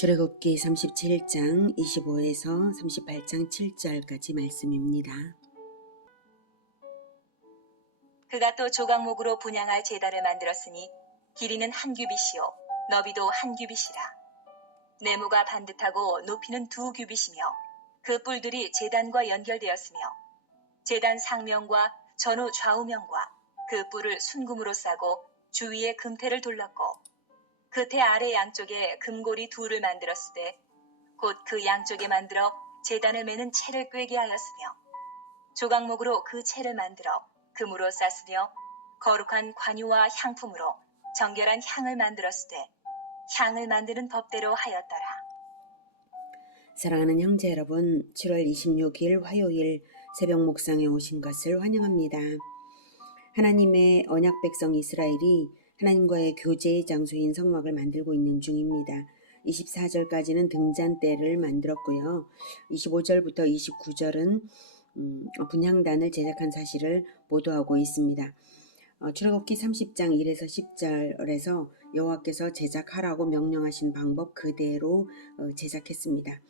출애굽기 37장 25에서 38장 7절까지 말씀입니다. 그가 또 조각목으로 분향할 제단을 만들었으니 길이는 한 규빗이요 너비도 한 규빗이라. 네모가 반듯하고 높이는 2규빗이며 그 뿔들이 제단과 연결되었으며 제단 상면과 전후 좌우면과 그 뿔을 순금으로 싸고 주위에 금태를 둘렀고 그 태 아래 양쪽에 금고리 2를 만들었으되 곧 그 양쪽에 만들어 제단을 매는 채를 꿰게 하였으며 조각목으로 그 채를 만들어 금으로 쌌으며 거룩한 관유와 향품으로 정결한 향을 만들었으되 향을 만드는 법대로 하였더라. 사랑하는 형제 여러분, 7월 26일 화요일 새벽 묵상에 오신 것을 환영합니다. 하나님의 언약 백성 이스라엘이 하나님과의 교제의 장소인 성막을 만들고 있는 중입니다. 24절까지는 등잔대를 만들었고요. 25절부터 29절은 분향단을 제작한 사실을 보도하고 있습니다. 출애굽기 30장 1에서 10절에서 여호와께서 제작하라고 명령하신 방법 그대로 제작했습니다.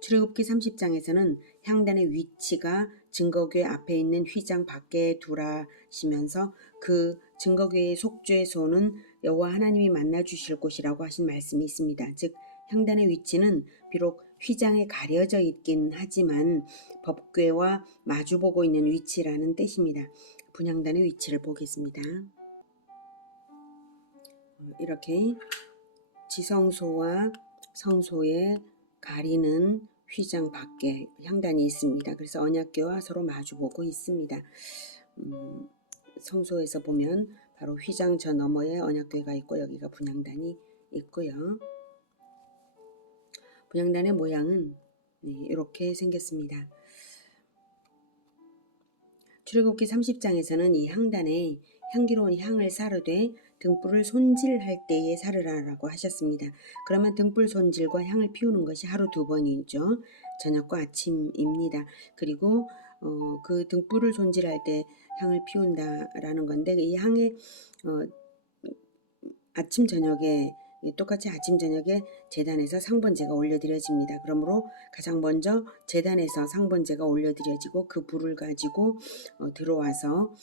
출애굽기 30장에서는 향단의 위치가 증거궤 앞에 있는 휘장 밖에 두라시면서 그 증거궤의 속죄소는 여호와 하나님이 만나 주실 곳이라고 하신 말씀이 있습니다. 즉 향단의 위치는 비록 휘장에 가려져 있긴 하지만 법궤와 마주보고 있는 위치라는 뜻입니다. 분향단의 위치를 보겠습니다. 이렇게 지성소와 성소의 가리는 휘장 밖에 향단이 있습니다. 그래서 언약궤와 서로 마주보고 있습니다. 성소에서 보면 바로 휘장 저 너머에 언약궤가 있고 여기가 분향단이 있고요. 분향단의 모양은 이렇게 생겼습니다. 출애굽기 30장에서는 이 향단에 향기로운 향을 사르되 등불을 손질할 때에 사르라라고 하셨습니다. 그러면 등불 손질과 향을 피우는 것이 하루 2번이죠. 저녁과 아침입니다. 그리고 그 등불을 손질할 때 향을 피운다라는 건데 이 향에 아침 저녁에 똑같이 아침 저녁에 제단에서 상번제가 올려드려집니다. 그러므로 가장 먼저 제단에서 상번제가 올려드려지고 그 불을 가지고 들어와서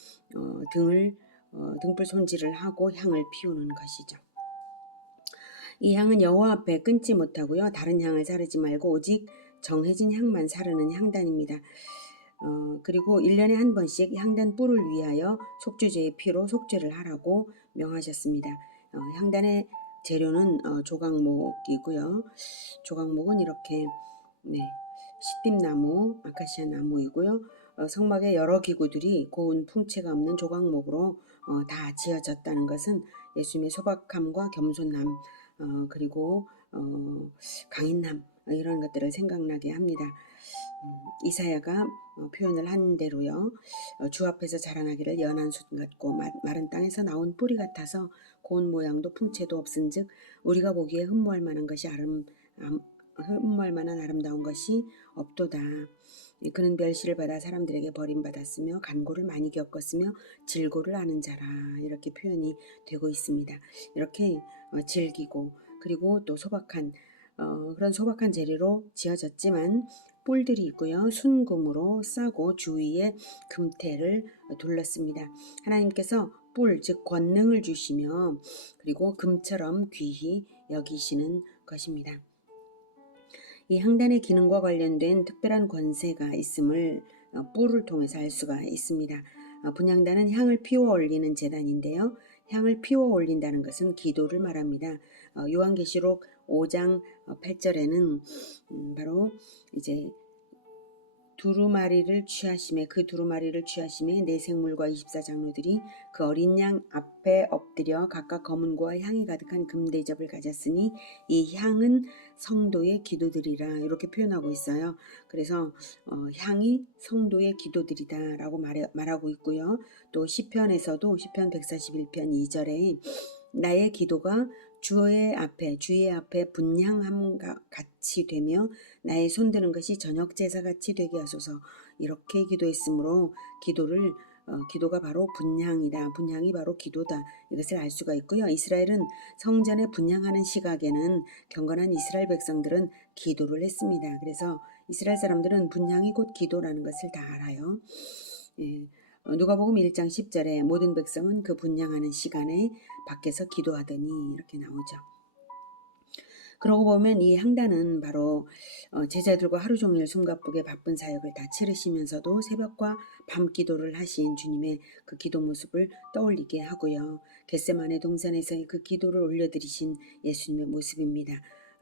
등불 손질을 하고 향을 피우는 것이죠. 이 향은 여호와 앞에 끊지 못하고요. 다른 향을 사르지 말고 오직 정해진 향만 사르는 향단입니다. 그리고 1년에 한 번씩 향단 뿔을 위하여 속죄제의 피로 속죄를 하라고 명하셨습니다. 향단의 재료는 조각목이고요. 조각목은 이렇게 시띠나무, 아카시아 나무이고요. 성막의 여러 기구들이 고운 풍채가 없는 조각목으로 다 지어졌다는 것은 예수님의 소박함과 겸손함 그리고 강인함 이런 것들을 생각나게 합니다. 이사야가 표현을 한 대로요. 주 앞에서 자라나기를 연한 숯 같고 마른 땅에서 나온 뿌리 같아서 고운 모양도 풍채도 없은즉 우리가 보기에 흠모할 만한 아름다운 것이 없도다. 그는 멸시를 받아 사람들에게 버림받았으며 간고를 많이 겪었으며 질고를 아는 자라 이렇게 표현이 되고 있습니다. 이렇게 질기고 그리고 또 소박한 그런 소박한 재료로 지어졌지만 뿔들이 있고요. 순금으로 싸고 주위에 금태를 둘렀습니다. 하나님께서 뿔, 즉 권능을 주시며 그리고 금처럼 귀히 여기시는 것입니다. 이 향단의 기능과 관련된 특별한 권세가 있음을 뿔을 통해서 알 수가 있습니다. 분향단은 향을 피워 올리는 제단인데요. 향을 피워 올린다는 것은 기도를 말합니다. 요한계시록 5장 8절에는 바로 이제 두루마리를 취하심에 네 생물과 24장로들이 그 어린 양 앞에 엎드려 각각 검은고와 향이 가득한 금대접을 가졌으니 이 향은 성도의 기도들이라 이렇게 표현하고 있어요. 그래서 향이 성도의 기도들이다라고 말하고 있고요. 또 시편에서도 시편 141편 2절에 나의 기도가 주의 앞에 분향함과 같이 되며 나의 손드는 것이 저녁 제사 같이 되게 하소서 이렇게 기도했으므로 기도를 기도가 바로 분향이다. 분향이 바로 기도다. 이것을 알 수가 있고요. 이스라엘은 성전에 분향하는 시각에는 경건한 이스라엘 백성들은 기도를 했습니다. 그래서 이스라엘 사람들은 분향이 곧 기도라는 것을 다 알아요. 예. 누가복음 1장 10절에 모든 백성은 그 분향하는 시간에 밖에서 기도하더니 이렇게 나오죠. 그러고 보면 이 향단은 바로 제자들과 하루 종일 숨가쁘게 바쁜 사역을 다 치르시면서도 새벽과 밤 기도를 하신 주님의 그 기도 모습을 떠올리게 하고요. 겟세마네 동산에서의 그 기도를 올려드리신 예수님의 모습입니다.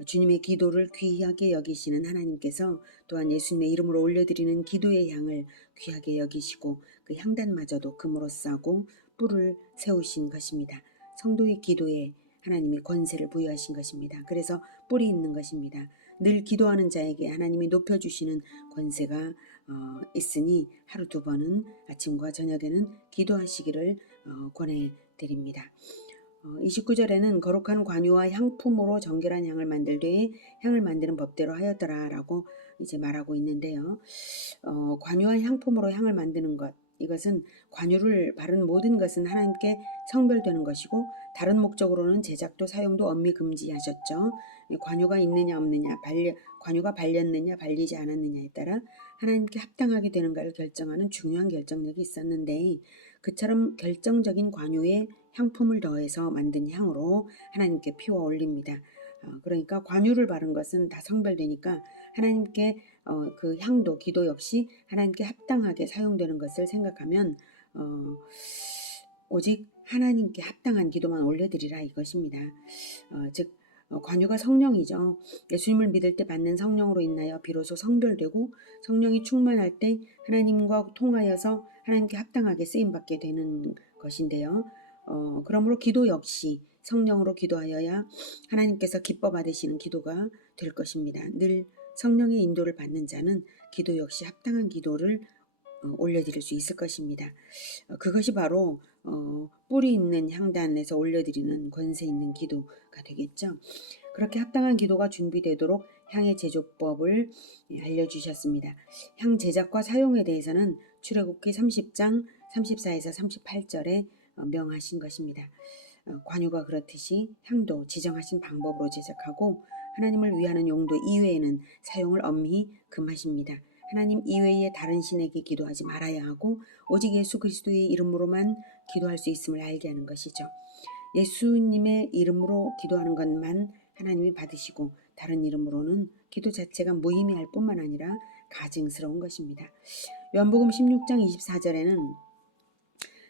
주님의 기도를 귀하게 여기시는 하나님께서 또한 예수님의 이름으로 올려드리는 기도의 향을 귀하게 여기시고 그 향단마저도 금으로 싸고 뿔을 세우신 것입니다. 성도의 기도에 하나님이 권세를 부여하신 것입니다. 그래서 뿔이 있는 것입니다. 늘 기도하는 자에게 하나님이 높여주시는 권세가 있으니 하루 2번은 아침과 저녁에는 기도하시기를 권해드립니다. 29절에는 거룩한 관유와 향품으로 정결한 향을 만들되 향을 만드는 법대로 하였더라라고 이제 말하고 있는데요. 관유와 향품으로 향을 만드는 것, 이것은 관유를 바른 모든 것은 하나님께 성별되는 것이고 다른 목적으로는 제작도 사용도 엄히 금지하셨죠. 관유가 있느냐 없느냐, 관유가 발렸느냐 발리지 않았느냐에 따라 하나님께 합당하게 되는가를 결정하는 중요한 결정력이 있었는데 그처럼 결정적인 관유에 향품을 더해서 만든 향으로 하나님께 피워 올립니다. 그러니까 관유를 바른 것은 다 성별되니까 하나님께 그 향도 기도 역시 하나님께 합당하게 사용되는 것을 생각하면 오직 하나님께 합당한 기도만 올려드리라 이것입니다. 즉 관유가 성령이죠. 예수님을 믿을 때 받는 성령으로 인하여 비로소 성별되고 성령이 충만할 때 하나님과 통하여서 하나님께 합당하게 쓰임받게 되는 것인데요. 그러므로 기도 역시 성령으로 기도하여야 하나님께서 기뻐 받으시는 기도가 될 것입니다. 늘 성령의 인도를 받는 자는 기도 역시 합당한 기도를 올려드릴 수 있을 것입니다. 그것이 바로 뿌리 있는 향단에서 올려드리는 권세 있는 기도가 되겠죠. 그렇게 합당한 기도가 준비되도록 향의 제조법을 알려주셨습니다. 향 제작과 사용에 대해서는 출애굽기 30장 34에서 38절에 명하신 것입니다. 관유가 그렇듯이 향도 지정하신 방법으로 제작하고 하나님을 위하는 용도 이외에는 사용을 엄히 금하십니다. 하나님 이외에 다른 신에게 기도하지 말아야 하고 오직 예수 그리스도의 이름으로만 기도할 수 있음을 알게 하는 것이죠. 예수님의 이름으로 기도하는 것만 하나님이 받으시고 다른 이름으로는 기도 자체가 무의미할 뿐만 아니라 가증스러운 것입니다. 요한복음 16장 24절에는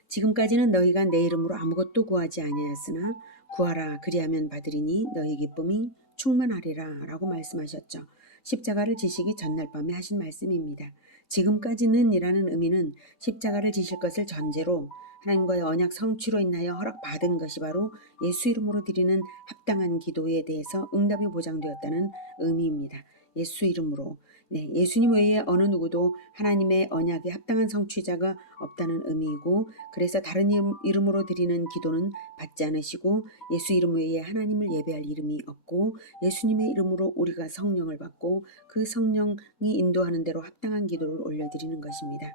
지금까지는 너희가 내 이름으로 아무것도 구하지 아니하였으나 구하라 그리하면 받으리니 너희 기쁨이 충만하리라 라고 말씀하셨죠. 십자가를 지시기 전날 밤에 하신 말씀입니다. 지금까지는 이라는 의미는 십자가를 지실 것을 전제로 하나님과의 언약 성취로 인하여 허락받은 것이 바로 예수 이름으로 드리는 합당한 기도에 대해서 응답이 보장되었다는 의미입니다. 예수 이름으로 예수님 외에 어느 누구도 하나님의 언약에 합당한 성취자가 없다는 의미이고 그래서 다른 이름으로 드리는 기도는 받지 않으시고 예수 이름 외에 하나님을 예배할 이름이 없고 예수님의 이름으로 우리가 성령을 받고 그 성령이 인도하는 대로 합당한 기도를 올려드리는 것입니다.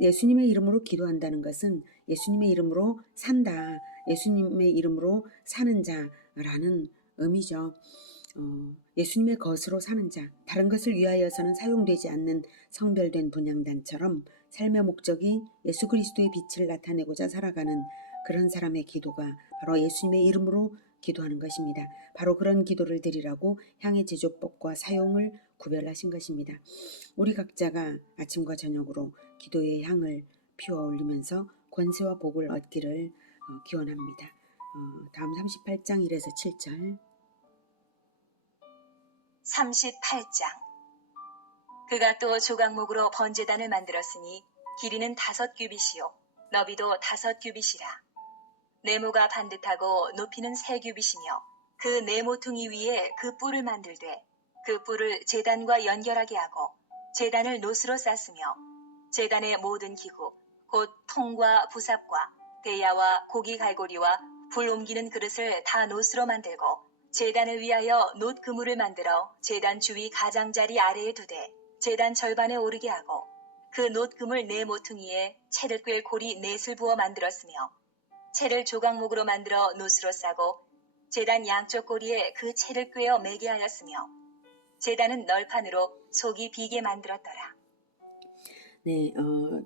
예수님의 이름으로 기도한다는 것은 예수님의 이름으로 산다, 예수님의 이름으로 사는 자라는 의미죠. 예수님의 것으로 사는 자, 다른 것을 위하여서는 사용되지 않는 성별된 분향단처럼 삶의 목적이 예수 그리스도의 빛을 나타내고자 살아가는 그런 사람의 기도가 바로 예수님의 이름으로 기도하는 것입니다. 바로 그런 기도를 드리라고 향의 제조법과 사용을 구별하신 것입니다. 우리 각자가 아침과 저녁으로 기도의 향을 피워 올리면서 권세와 복을 얻기를 기원합니다. 다음 38장 1에서 7절 38장 그가 또 조각목으로 번제단을 만들었으니 길이는 5규빗이요 너비도 5규빗이라. 네모가 반듯하고 높이는 3규빗이며 그 네모퉁이 위에 그 뿔을 만들되 그 뿔을 제단과 연결하게 하고 제단을 노스로 쌌으며 제단의 모든 기구 곧 통과 부삽과 대야와 고기 갈고리와 불 옮기는 그릇을 다 노스로 만들고 제단을 위하여 놋 그물을 만들어 제단 주위 가장자리 아래에 두되 제단 절반에 오르게 하고 그 놋금을 네 모퉁이에 채를 꿰 고리 넷을 부어 만들었으며 채를 조각목으로 만들어 놋으로 싸고 제단 양쪽 고리에 그 채를 꿰어 매게 하였으며 제단은 널판으로 속이 비게 만들었더라. 네,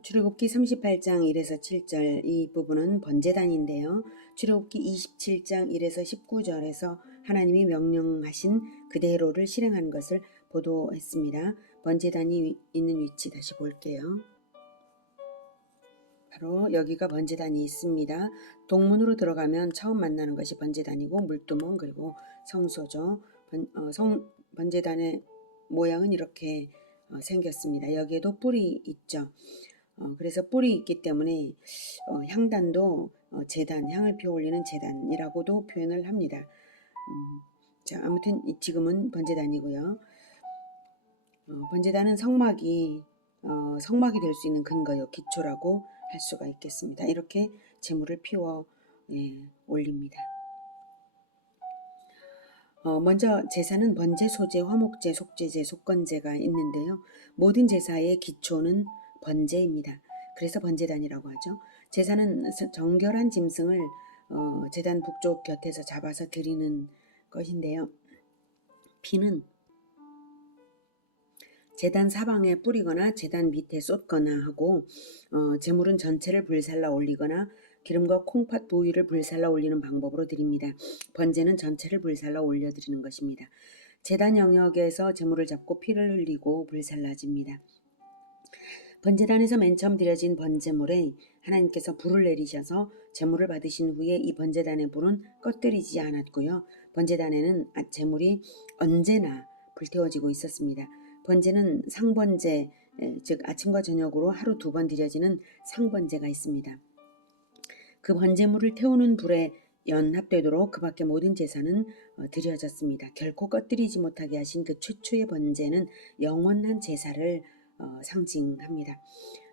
출애굽기 38장 1에서 7절 이 부분은 번제단인데요. 출애굽기 27장 1에서 19절에서 하나님이 명령하신 그대로를 실행하는 것을 보도했습니다. 번제단이 있는 위치 다시 볼게요. 바로 여기가 번제단이 있습니다. 동문으로 들어가면 처음 만나는 것이 번제단이고 물두멍 그리고 성소죠. 번제단의 모양은 이렇게 생겼습니다. 여기에도 뿔이 있죠. 그래서 뿔이 있기 때문에 향단도 제단, 향을 피워 올리는 제단이라고도 표현을 합니다. 자, 아무튼 지금은 번제단이고요. 번제단은 성막이 될 수 있는 근거요, 기초라고 할 수가 있겠습니다. 이렇게 제물을 피워 올립니다. 먼저 제사는 번제, 소제, 화목제, 속제제, 속건제가 있는데요. 모든 제사의 기초는 번제입니다. 그래서 번제단이라고 하죠. 제사는 정결한 짐승을 제단 북쪽 곁에서 잡아서 드리는 것인데요. 피는 제단 사방에 뿌리거나 제단 밑에 쏟거나 하고 제물은 전체를 불살라 올리거나 기름과 콩팥 부위를 불살라 올리는 방법으로 드립니다. 번제는 전체를 불살라 올려드리는 것입니다. 제단 영역에서 제물을 잡고 피를 흘리고 불살라집니다. 번제단에서 맨 처음 드려진 번제물에 하나님께서 불을 내리셔서 제물을 받으신 후에 이 번제단의 불은 꺼뜨리지 않았고요. 번제단에는 제물이 언제나 불태워지고 있었습니다. 번제는 상번제, 즉 아침과 저녁으로 하루 2번 드려지는 상번제가 있습니다. 그 번제물을 태우는 불에 연합되도록 그 밖의 모든 제사는 드려졌습니다. 결코 꺼뜨리지 못하게 하신 그 최초의 번제는 영원한 제사를 상징합니다.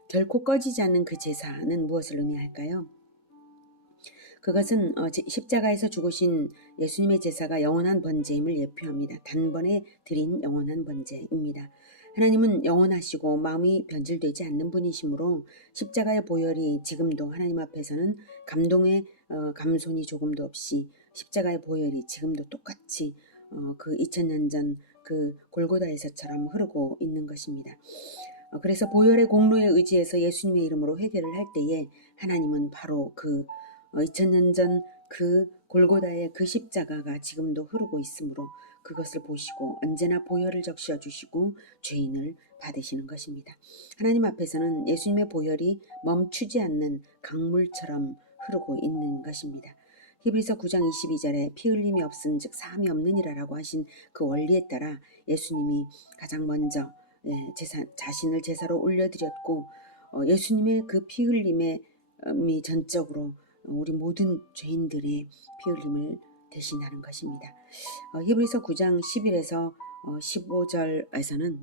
결코 꺼지지 않는 그 제사는 무엇을 의미할까요? 그것은 십자가에서 죽으신 예수님의 제사가 영원한 번제임을 예표합니다. 단번에 드린 영원한 번제입니다. 하나님은 영원하시고 마음이 변질되지 않는 분이시므로 십자가의 보혈이 지금도 하나님 앞에서는 감동의 감손이 조금도 없이 십자가의 보혈이 지금도 똑같이 그 2000년 전 그 골고다에서처럼 흐르고 있는 것입니다. 그래서 보혈의 공로에 의지해서 예수님의 이름으로 회개를 할 때에 하나님은 바로 그 2000년 전 그 골고다의 그 십자가가 지금도 흐르고 있으므로 그것을 보시고 언제나 보혈을 적셔 주시고 죄인을 받으시는 것입니다. 하나님 앞에서는 예수님의 보혈이 멈추지 않는 강물처럼 흐르고 있는 것입니다. 히브리서 9장 22절에 피 흘림이 없은즉 사함이 없느니라라고 하신 그 원리에 따라 예수님이 가장 먼저 자신을 제사로 올려드렸고 예수님의 그 피 흘림이 전적으로 우리 모든 죄인들의 피 흘림을 대신하는 것입니다. 히브리서 9장 11에서 15절에서는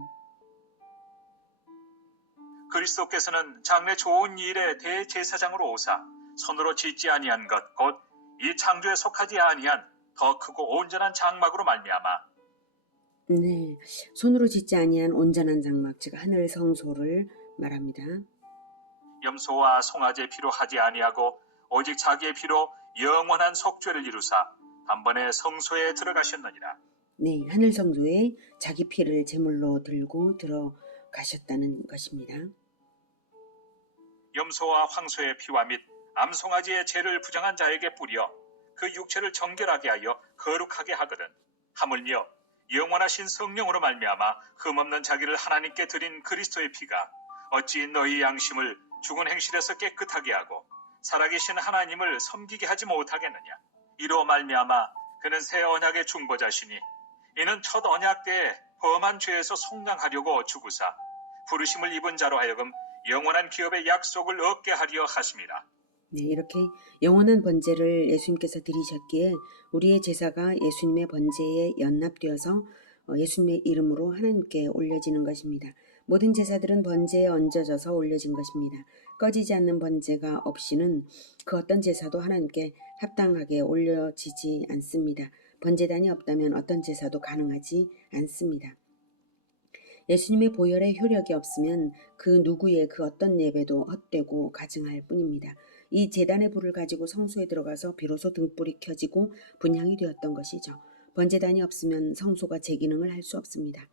그리스도께서는 장래 좋은 일의 대제사장으로 오사 손으로 짓지 아니한 것 곧 이 창조에 속하지 아니한 더 크고 온전한 장막으로 말미암아 네, 손으로 짓지 아니한 온전한 장막 즉 하늘 성소를 말합니다. 염소와 송아지의 피로 하지 아니하고 오직 자기의 피로 영원한 속죄를 이루사 단번에 성소에 들어가셨느니라. 네, 하늘 성소에 자기 피를 제물로 들고 들어가셨다는 것입니다. 염소와 황소의 피와 및 암송아지의 죄를 부정한 자에게 뿌려 그 육체를 정결하게 하여 거룩하게 하거든. 하물며 영원하신 성령으로 말미암아 흠없는 자기를 하나님께 드린 그리스도의 피가 어찌 너희 양심을 죽은 행실에서 깨끗하게 하고 살아계신 하나님을 섬기게 하지 못하겠느냐. 이로 말미암아 그는 새 언약의 중보자시니 이는 첫 언약 때에 험한 죄에서 속량하려고 죽으사 부르심을 입은 자로 하여금 영원한 기업의 약속을 얻게 하려 하심이라. 네, 이렇게 영원한 번제를 예수님께서 드리셨기에 우리의 제사가 예수님의 번제에 연합되어서 예수님의 이름으로 하나님께 올려지는 것입니다. 모든 제사들은 번제에 얹어져서 올려진 것입니다. 꺼지지 않는 번제가 없이는 그 어떤 제사도 하나님께 합당하게 올려지지 않습니다. 번제단이 없다면 어떤 제사도 가능하지 않습니다. 예수님의 보혈의 효력이 없으면 그 누구의 그 어떤 예배도 헛되고 가증할 뿐입니다. 이 제단의 불을 가지고 성소에 들어가서 비로소 등불이 켜지고 분향이 되었던 것이죠. 번제단이 없으면 성소가 제 기능을 할 수 없습니다.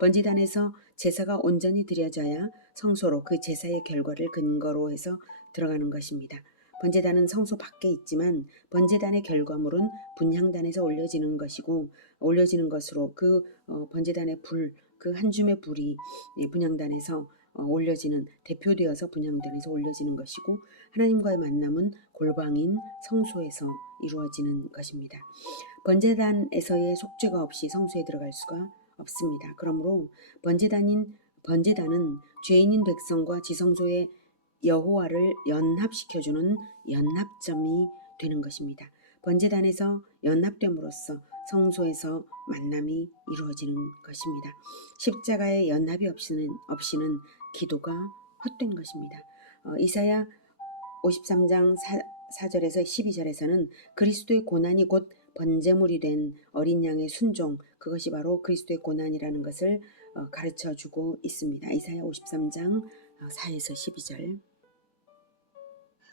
번제단에서 제사가 온전히 드려져야 성소로 그 제사의 결과를 근거로 해서 들어가는 것입니다. 번제단은 성소 밖에 있지만 번제단의 결과물은 분향단에서 올려지는 것이고 올려지는 것으로 그 번제단의 불, 그 한 줌의 불이 분향단에서 올려지는 대표되어서 분향단에서 올려지는 것이고 하나님과의 만남은 골방인 성소에서 이루어지는 것입니다. 번제단에서의 속죄가 없이 성소에 들어갈 수가 없습니다. 그러므로 번제단은 죄인인 백성과 지성소의 여호와를 연합시켜주는 연합점이 되는 것입니다. 번제단에서 연합됨으로써 성소에서 만남이 이루어지는 것입니다. 십자가의 연합이 없이는 기도가 헛된 것입니다. 이사야 53장 4절에서 12절에서는 그리스도의 고난이 곧 번제물이 된 어린 양의 순종, 그것이 바로 그리스도의 고난이라는 것을 가르쳐주고 있습니다. 이사야 53장 4에서 12절.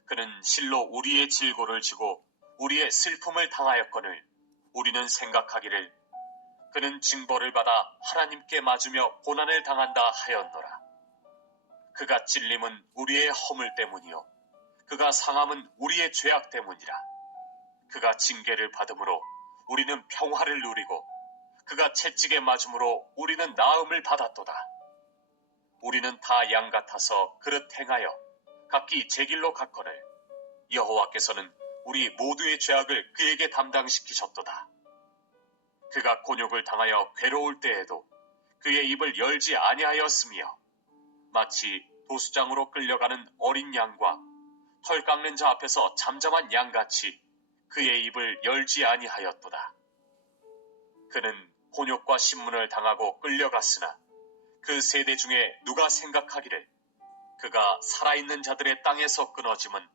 그는 실로 우리의 질고를 지고 우리의 슬픔을 당하였거늘 우리는 생각하기를 그는 징벌을 받아 하나님께 맞으며 고난을 당한다 하였노라. 그가 찔림은 우리의 허물 때문이요 그가 상함은 우리의 죄악 때문이라. 그가 징계를 받음으로 우리는 평화를 누리고 그가 채찍에 맞음으로 우리는 나음을 받았도다. 우리는 다 양 같아서 그릇 행하여 각기 제 길로 갔거늘 여호와께서는 우리 모두의 죄악을 그에게 담당시키셨도다. 그가 곤욕을 당하여 괴로울 때에도 그의 입을 열지 아니하였으며 마치 도수장으로 끌려가는 어린 양과 털 깎는 자 앞에서 잠잠한 양같이 그의 입을 열지 아니하였도다. 그는 곤욕과 신문을 당하고 끌려갔으나 그 세대 중에 누가 생각하기를 그가 살아있는 자들의 땅에서 끊어짐은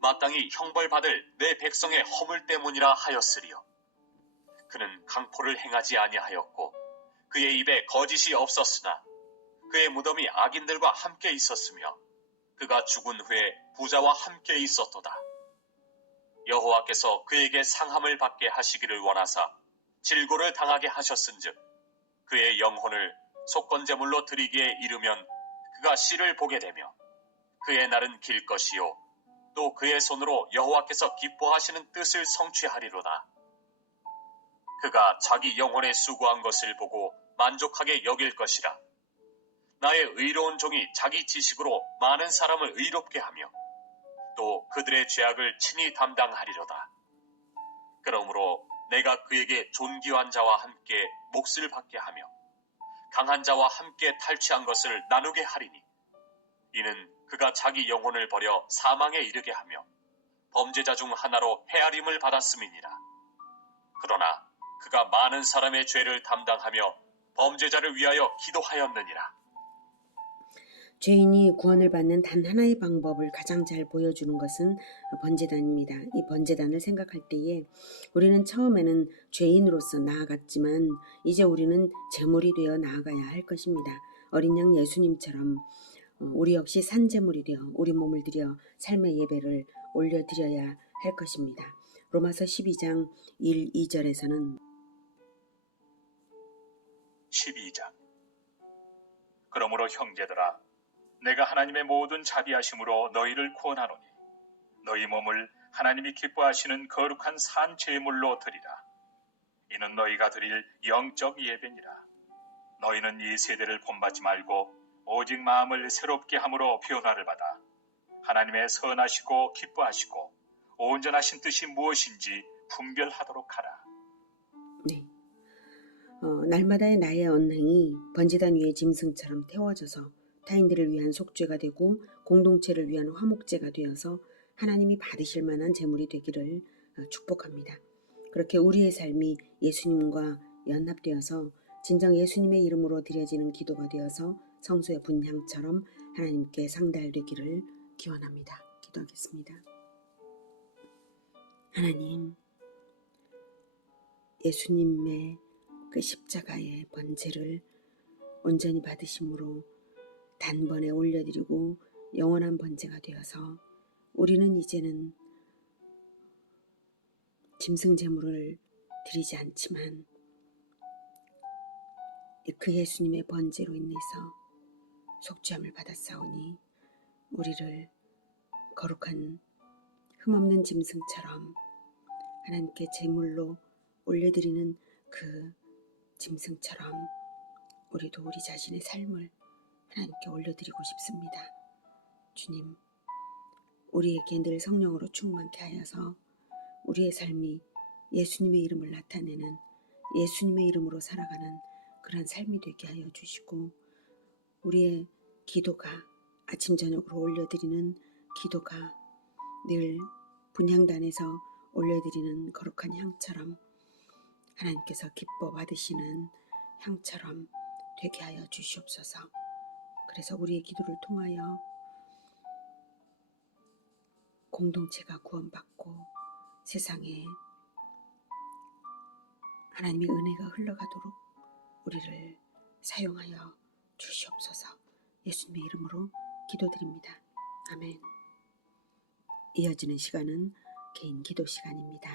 마땅히 형벌받을 내 백성의 허물 때문이라 하였으리요. 그는 강포를 행하지 아니하였고 그의 입에 거짓이 없었으나 그의 무덤이 악인들과 함께 있었으며 그가 죽은 후에 부자와 함께 있었도다. 여호와께서 그에게 상함을 받게 하시기를 원하사 질고를 당하게 하셨은즉 그의 영혼을 속건제물로 드리기에 이르면 그가 씨를 보게 되며 그의 날은 길 것이요 또 그의 손으로 여호와께서 기뻐하시는 뜻을 성취하리로다. 그가 자기 영혼에 수고한 것을 보고 만족하게 여길 것이라. 나의 의로운 종이 자기 지식으로 많은 사람을 의롭게 하며 또 그들의 죄악을 친히 담당하리로다. 그러므로 내가 그에게 존귀한 자와 함께 몫을 받게 하며 강한 자와 함께 탈취한 것을 나누게 하리니 이는 그가 자기 영혼을 버려 사망에 이르게 하며 범죄자 중 하나로 헤아림을 받았음이니라. 그러나 그가 많은 사람의 죄를 담당하며 범죄자를 위하여 기도하였느니라. 죄인이 구원을 받는 단 하나의 방법을 가장 잘 보여주는 것은 번제단입니다. 이 번제단을 생각할 때에 우리는 처음에는 죄인으로서 나아갔지만 이제 우리는 제물이 되어 나아가야 할 것입니다. 어린 양 예수님처럼 우리 역시 산제물이 되어 우리 몸을 들여 삶의 예배를 올려드려야 할 것입니다. 로마서 12장 1, 2절에서는 12장. 그러므로 형제들아 내가 하나님의 모든 자비하심으로 너희를 구원하노니 너희 몸을 하나님이 기뻐하시는 거룩한 산 제물로 드리라. 이는 너희가 드릴 영적 예배니라. 너희는 이 세대를 본받지 말고 오직 마음을 새롭게 함으로 변화를 받아 하나님의 선하시고 기뻐하시고 온전하신 뜻이 무엇인지 분별하도록 하라. 네. 날마다의 나의 언행이 번제단 위의 짐승처럼 태워져서 타인들을 위한 속죄가 되고 공동체를 위한 화목제가 되어서 하나님이 받으실 만한 제물이 되기를 축복합니다. 그렇게 우리의 삶이 예수님과 연합되어서 진정 예수님의 이름으로 드려지는 기도가 되어서 성소의 분향처럼 하나님께 상달되기를 기원합니다. 기도하겠습니다. 하나님, 예수님의 그 십자가의 번제를 온전히 받으심으로 단번에 올려드리고 영원한 번제가 되어서 우리는 이제는 짐승 제물을 드리지 않지만 그 예수님의 번제로 인해서 속죄함을 받았사오니 우리를 거룩한 흠없는 짐승처럼 하나님께 제물로 올려드리는 그 짐승처럼 우리도 우리 자신의 삶을 하나님께 올려드리고 싶습니다. 주님, 우리에게 늘 성령으로 충만케 하여서 우리의 삶이 예수님의 이름을 나타내는, 예수님의 이름으로 살아가는 그런 삶이 되게 하여 주시고, 우리의 기도가 아침 저녁으로 올려드리는 기도가 늘 분향단에서 올려드리는 거룩한 향처럼 하나님께서 기뻐 받으시는 향처럼 되게 하여 주시옵소서. 그래서 우리의 기도를 통하여 공동체가 구원받고 세상에 하나님의 은혜가 흘러가도록 우리를 사용하여 주시옵소서. 예수님의 이름으로 기도드립니다. 아멘. 이어지는 시간은 개인 기도 시간입니다.